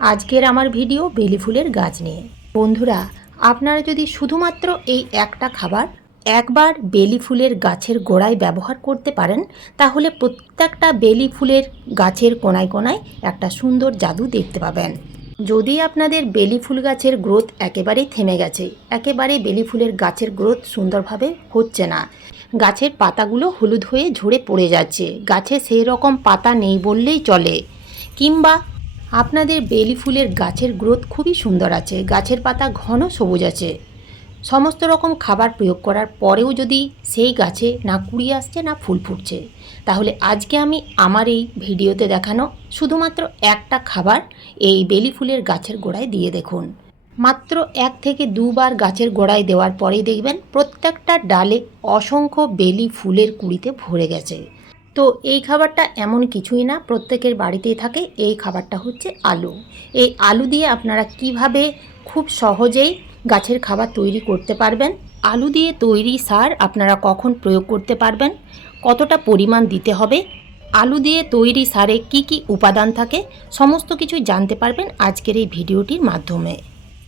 আজকের আমার ভিডিও বেলি ফুলের গাছ নিয়ে। বন্ধুরা, আপনারা যদি শুধুমাত্র এই একটা খাবার একবার বেলি ফুলের গাছের গোড়ায় ব্যবহার করতে পারেন, তাহলে প্রত্যেকটা বেলি ফুলের গাছের কোনায় কোনায় একটা সুন্দর জাদু দেখতে পাবেন। যদি আপনাদের বেলি ফুল গাছের গ্রোথ একেবারেই থেমে গেছে, একেবারে বেলি ফুলের গাছের গ্রোথ সুন্দরভাবে হচ্ছে না, গাছের পাতাগুলো হলুদ হয়ে ঝরে পড়ে যাচ্ছে, গাছে সেই রকম পাতা নেই বললেই চলে, কিংবা আপনাদের বেলি ফুলের গাছের গ্রোথ খুবই সুন্দর আছে, গাছের পাতা ঘন সবুজ আছে, সমস্ত রকম খাবার প্রয়োগ করার পরেও যদি সেই গাছে না কুড়ি আসছে না ফুল ফুটছে, তাহলে আজকে আমি আমার এই ভিডিওতে দেখানো শুধুমাত্র একটা খাবার এই বেলি ফুলের গাছের গোড়ায় দিয়ে দেখুন। মাত্র 1 থেকে 2 বার গাছের গোড়ায় দেওয়ার পরেই দেখবেন প্রত্যেকটা ডালে অসংখ্য বেলি ফুলের কুড়িতে ভরে গেছে। তো এই খাবারটা এমন কিছুই না, প্রত্যেকের বাড়িতেই থাকে। এই খাবারটা হচ্ছে আলু। এই আলু দিয়ে আপনারা কিভাবে খুব সহজেই গাছের খাবার তৈরি করতে পারবেন, আলু দিয়ে তৈরি সার আপনারা কখন প্রয়োগ করতে পারবেন, কতটা পরিমাণ দিতে হবে, আলু দিয়ে তৈরি সারে কি কি উপাদান থাকে, সমস্ত কিছুই জানতে পারবেন আজকের এই ভিডিওটির মাধ্যমে।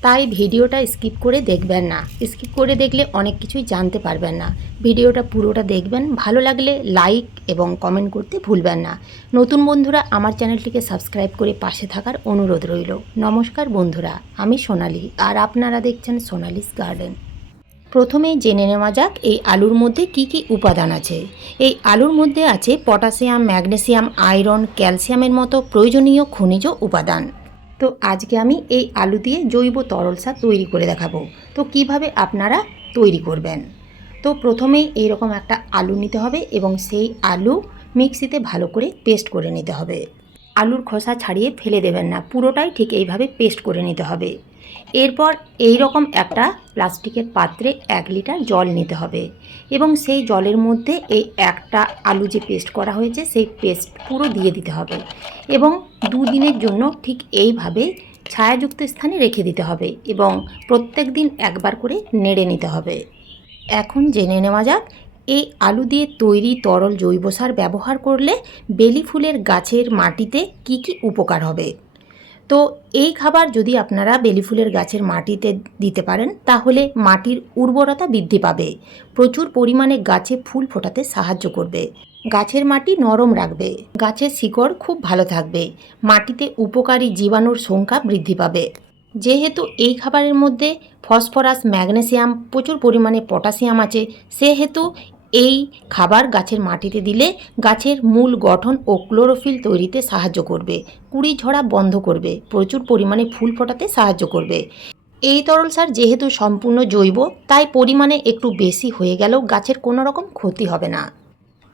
তাই ভিডিওটা স্কিপ করে দেখবেন না, স্কিপ করে দেখলে অনেক কিছুই জানতে পারবেন না। ভিডিওটা পুরোটা দেখবেন, ভালো লাগলে লাইক এবং কমেন্ট করতে ভুলবেন না। নতুন বন্ধুরা আমার চ্যানেলটিকে সাবস্ক্রাইব করে পাশে থাকার অনুরোধ রইল। নমস্কার বন্ধুরা, আমি সোনালি আর আপনারা দেখছেন সোনালিস গার্ডেন। প্রথমেই জেনে নেওয়া যাক এই আলুর মধ্যে কি কি উপাদান আছে। এই আলুর মধ্যে আছে পটাশিয়াম, ম্যাগনেসিয়াম, আয়রন, ক্যালসিয়ামের মতো প্রয়োজনীয় খনিজ উপাদান। তো আজকে আমি এই আলু দিয়ে জৈব তরল সার তৈরি করে দেখাবো। তো কিভাবে আপনারা তৈরি করবেন। তো প্রথমেই এইরকম একটা আলু নিতে হবে এবং সেই আলু মিক্সিতে ভালো করে পেস্ট করে নিতে হবে। আলুর খোসা ছাড়িয়ে ফেলে দেবেন না, পুরোটাই ঠিক এইভাবে পেস্ট করে নিতে হবে। এরপর এই রকম একটা প্লাস্টিকের পাত্রে 1 লিটার জল নিতে হবে এবং সেই জলের মধ্যে এই একটা আলু যে পেস্ট করা হয়েছে সেই পেস্ট পুরো দিয়ে দিতে হবে এবং 2 দিনের জন্য ঠিক এইভাবে ছায়াযুক্ত স্থানে রেখে দিতে হবে এবং প্রত্যেক দিন একবার করে নেড়ে নিতে হবে। এখন জেনে নেওয়া যাক এই আলু দিয়ে তৈরি তরল জৈব সার ব্যবহার করলে বেলি ফুলের গাছের মাটিতে কি কি উপকার হবে। তো এই খাবার যদি আপনারা বেলি ফুলের গাছের মাটিতে দিতে পারেন, তাহলে মাটির উর্বরতা বৃদ্ধি পাবে, প্রচুর পরিমাণে গাছে ফুল ফোটাতে সাহায্য করবে, গাছের মাটি নরম রাখবে, গাছের শিকড় খুব ভালো থাকবে, মাটিতে উপকারী জীবাণুর সংখ্যা বৃদ্ধি পাবে। যেহেতু এই খাবারের মধ্যে ফসফরাস, ম্যাগনেসিয়াম, প্রচুর পরিমাণে পটাশিয়াম আছে, সেহেতু এই খাবার গাছের মাটিতে দিলে গাছের মূল গঠন ও ক্লোরোফিল তৈরিতে সাহায্য করবে, কুড়ি ঝরা বন্ধ করবে, প্রচুর পরিমাণে ফুল ফোটাতে সাহায্য করবে। এই তরল সার যেহেতু সম্পূর্ণ জৈব, তাই পরিমাণে একটু বেশি হয়ে গেলেও গাছের কোনো রকম ক্ষতি হবে না।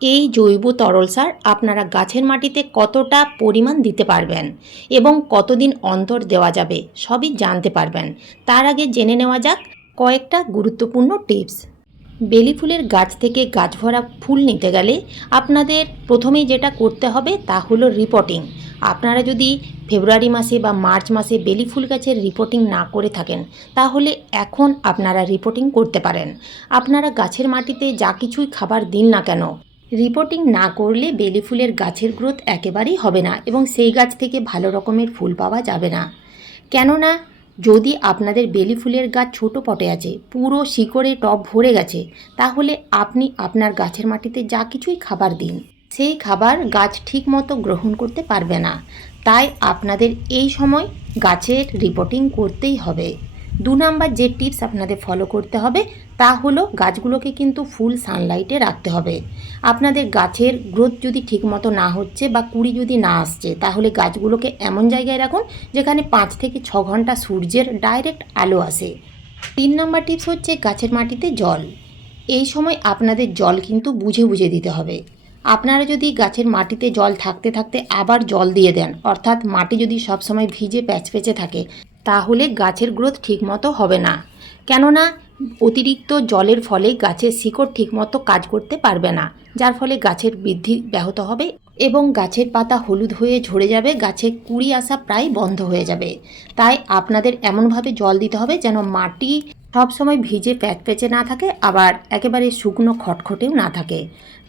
এই জৈব তরল সার আপনারা গাছের মাটিতে কতটা পরিমাণ দিতে পারবেন এবং কতদিন অন্তর দেওয়া যাবে সবই জানতে পারবেন। তার আগে জেনে নেওয়া যাক কয়েকটা গুরুত্বপূর্ণ টিপস। বেলি ফুলের গাছ থেকে গাছ ভরা ফুল নিতে গেলে আপনাদের প্রথমেই যেটা করতে হবে তা হলো রিপোর্টিং। আপনারা যদি ফেব্রুয়ারি মাসে বা মার্চ মাসে বেলি ফুল গাছের রিপোর্টিং না করে থাকেন, তাহলে এখন আপনারা রিপোর্টিং করতে পারেন। আপনারা গাছের মাটিতে যা কিছুই খাবার দিন না কেন, রিপোর্টিং না করলে বেলি ফুলের গাছের গ্রোথ একেবারেই হবে না এবং সেই গাছ থেকে ভালো রকমের ফুল পাওয়া যাবে না। কেননা যদি আপনাদের বেলি ফুলের গাছ ছোট পটে আছে, পুরো শিকড়ে টব ভরে গেছে, তাহলে আপনি আপনার গাছের মাটিতে যা কিছুই খাবার দিন, সেই খাবার গাছ ঠিকমতো গ্রহণ করতে পারবে না। তাই আপনাদের এই সময় গাছের রিপোর্টিং করতেই হবে। 2 নাম্বার যে টিপস আপনাদের ফলো করতে হবে তা হলো গাছগুলোকে কিন্তু ফুল সানলাইটে রাখতে হবে। আপনাদের গাছের গ্রোথ যদি ঠিকমতো না হচ্ছে বা কুড়ি যদি না আসছে, তাহলে গাছগুলোকে এমন জায়গায় রাখুন যেখানে 5 থেকে 6 ঘন্টা সূর্যের ডাইরেক্ট আলো আসে। 3 নাম্বার টিপস হচ্ছে গাছের মাটিতে জল। এই সময় আপনাদের জল কিন্তু বুঝে বুঝে দিতে হবে। আপনারা যদি গাছের মাটিতে জল থাকতে থাকতে আবার জল দিয়ে দেন, অর্থাৎ মাটি যদি সবসময় ভিজে প্যাচপেচে থাকে, তাহলে গাছের গ্রোথ ঠিকমতো হবে না। কেননা অতিরিক্ত জলের ফলে গাছের শিকড় ঠিকমতো কাজ করতে পারবে না, যার ফলে গাছের বৃদ্ধি ব্যাহত হবে এবং গাছের পাতা হলুদ হয়ে ঝরে যাবে, গাছে কুড়ি আসা প্রায় বন্ধ হয়ে যাবে। তাই আপনাদের এমনভাবে জল দিতে হবে যেন মাটি সবসময় ভিজে প্যাচপ্যাচে না থাকে, আবার একেবারে শুকনো খটখটেও না থাকে।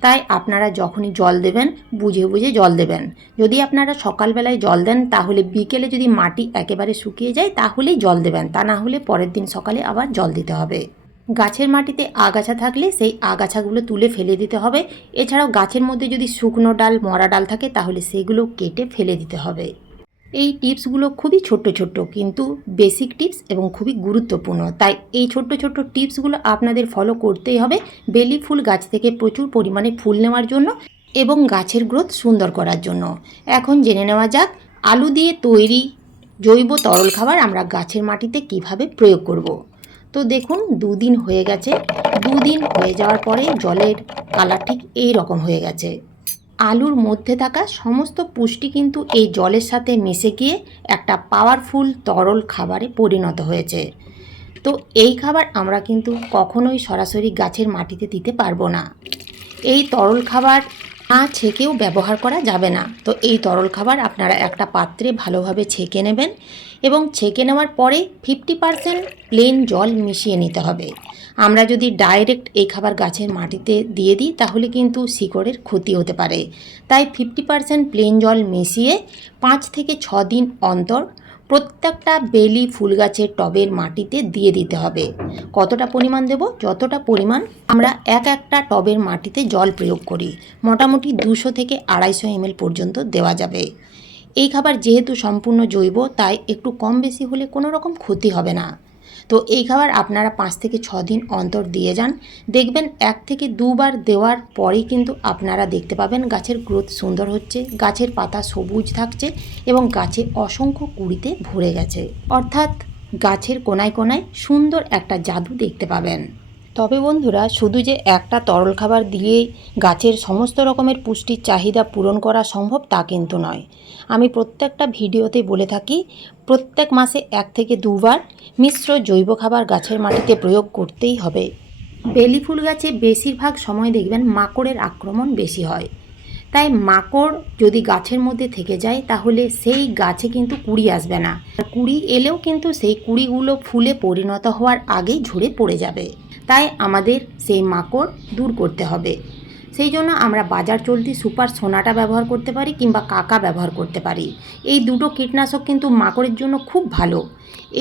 তাই আপনারা যখনই জল দেবেন বুঝে বুঝে জল দেবেন। যদি আপনারা সকালবেলায় জল দেন তাহলে বিকেলে যদি মাটি একেবারে শুকিয়ে যায় তাহলেই জল দেবেন, তা না হলে পরের দিন সকালে আবার জল দিতে হবে। গাছের মাটিতে আগাছা থাকলে সেই আগাছাগুলো তুলে ফেলে দিতে হবে। এছাড়াও গাছের মধ্যে যদি শুকনো ডাল, মরা ডাল থাকে তাহলে সেগুলো কেটে ফেলে দিতে হবে। এই টিপসগুলো খুবই ছোট্ট ছোট্ট কিন্তু বেসিক টিপস এবং খুবই গুরুত্বপূর্ণ, তাই এই ছোট্ট ছোট্ট টিপসগুলো আপনাদের ফলো করতেই হবে বেলি ফুল গাছ থেকে প্রচুর পরিমাণে ফুল নেওয়ার জন্য এবং গাছের গ্রোথ সুন্দর করার জন্য। এখন জেনে নেওয়া যাক আলু দিয়ে তৈরি জৈব তরল খাবার আমরা গাছের মাটিতে কিভাবে প্রয়োগ করব। তো দেখুন 2 দিন হয়ে গেছে। 2 দিন হয়ে যাওয়ার পরে জলের কালার ঠিক এই রকম হয়ে গেছে। আলুর মধ্যে থাকা সমস্ত পুষ্টি কিন্তু এই জলের সাথে মিশে গিয়ে একটা পাওয়ারফুল তরল খাবারে পরিণত হয়েছে। তো এই খাবার আমরা কিন্তু কখনোই সরাসরি গাছের মাটিতে দিতে পারবো না। এই তরল খাবার না ছেঁকেও ব্যবহার করা যাবে না। তো এই তরল খাবার আপনারা একটা পাত্রে ভালোভাবে ছেঁকে নেবেন এবং ছেঁকে নেওয়ার পরে 50% প্লেন জল মিশিয়ে নিতে হবে। আমরা যদি ডাইরেক্ট এই খাবার গাছের মাটিতে দিয়ে দিই তাহলে কিন্তু শিকড়ের ক্ষতি হতে পারে। তাই 50% প্লেন জল মিশিয়ে 5 থেকে 6 দিন অন্তর প্রত্যেকটা বেলি ফুল গাছের টবের মাটিতে দিয়ে দিতে হবে। কতটা পরিমাণ দেব? যতটা পরিমাণ আমরা একটা টবের মাটিতে জল প্রয়োগ করি, মোটামুটি 200 থেকে 250 ml পর্যন্ত দেওয়া যাবে। এই খাবার যেহেতু সম্পূর্ণ জৈব তাই একটু কম বেশি হলে কোনো রকম ক্ষতি হবে না। তো এই খাবার আপনারা 5 থেকে 6 দিন অন্তর দিয়ে যান, দেখবেন 1 থেকে 2 বার দেওয়ার পরেই কিন্তু আপনারা দেখতে পাবেন গাছের গ্রোথ সুন্দর হচ্ছে, গাছের পাতা সবুজ থাকছে এবং গাছে অসংখ্য কুঁড়িতে ভরে গেছে। অর্থাৎ গাছের কোনায় কোনায় সুন্দর একটা জাদু দেখতে পাবেন। তবে বন্ধুরা, শুধু যে একটা তরল খাবার দিয়েই গাছের সমস্ত রকমের পুষ্টির চাহিদা পূরণ করা সম্ভব তা কিন্তু নয়। আমি প্রত্যেকটা ভিডিওতে বলে থাকি প্রত্যেক মাসে 1 থেকে 2 বার মিশ্র জৈব খাবার গাছের মাটিতে প্রয়োগ করতেই হবে। বেলি ফুল গাছে বেশিরভাগ সময় দেখবেন মাকড়ের আক্রমণ বেশি হয়। তাই মাকড় যদি গাছের মধ্যে থেকে যায় তাহলে সেই গাছে কিন্তু কুঁড়ি আসবে না, আর কুঁড়ি এলেও কিন্তু সেই কুঁড়িগুলো ফুলে পরিণত হওয়ার আগেই ঝরে পড়ে যাবে। তাই আমাদের সেই মাকড় দূর করতে হবে। সেই জন্য আমরা বাজার চলতি সুপার সোনাটা ব্যবহার করতে পারি কিংবা কাকা ব্যবহার করতে পারি। এই দুটো কীটনাশক কিন্তু মাকড়ের জন্য খুব ভালো।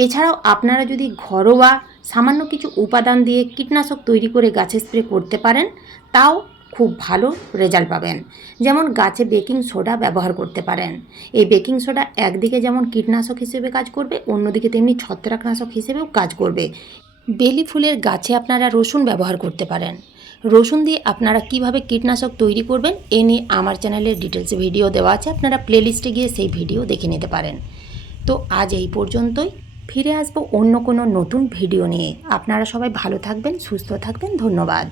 এছাড়াও আপনারা যদি ঘরোয়া সামান্য কিছু উপাদান দিয়ে কীটনাশক তৈরি করে গাছে স্প্রে করতে পারেন তাও খুব ভালো রেজাল্ট পাবেন। যেমন গাছে বেকিং সোডা ব্যবহার করতে পারেন। এই বেকিং সোডা একদিকে যেমন কীটনাশক হিসেবে কাজ করবে, অন্যদিকে তেমনি ছত্রাকনাশক হিসেবেও কাজ করবে। বেলি ফুলের গাছে আপনারা রসুন ব্যবহার করতে পারেন। রসুন দিয়ে আপনারা কিভাবে কীটনাশক তৈরি করবেন এ নিয়ে আমার চ্যানেলের ডিটেলসে ভিডিও দেওয়া আছে, আপনারা প্লেলিস্টে গিয়ে সেই ভিডিও দেখে নিতে পারেন। তো আজ এই পর্যন্তই, ফিরে আসবো অন্য কোনো নতুন ভিডিও নিয়ে। আপনারা সবাই ভালো থাকবেন, সুস্থ থাকবেন। ধন্যবাদ।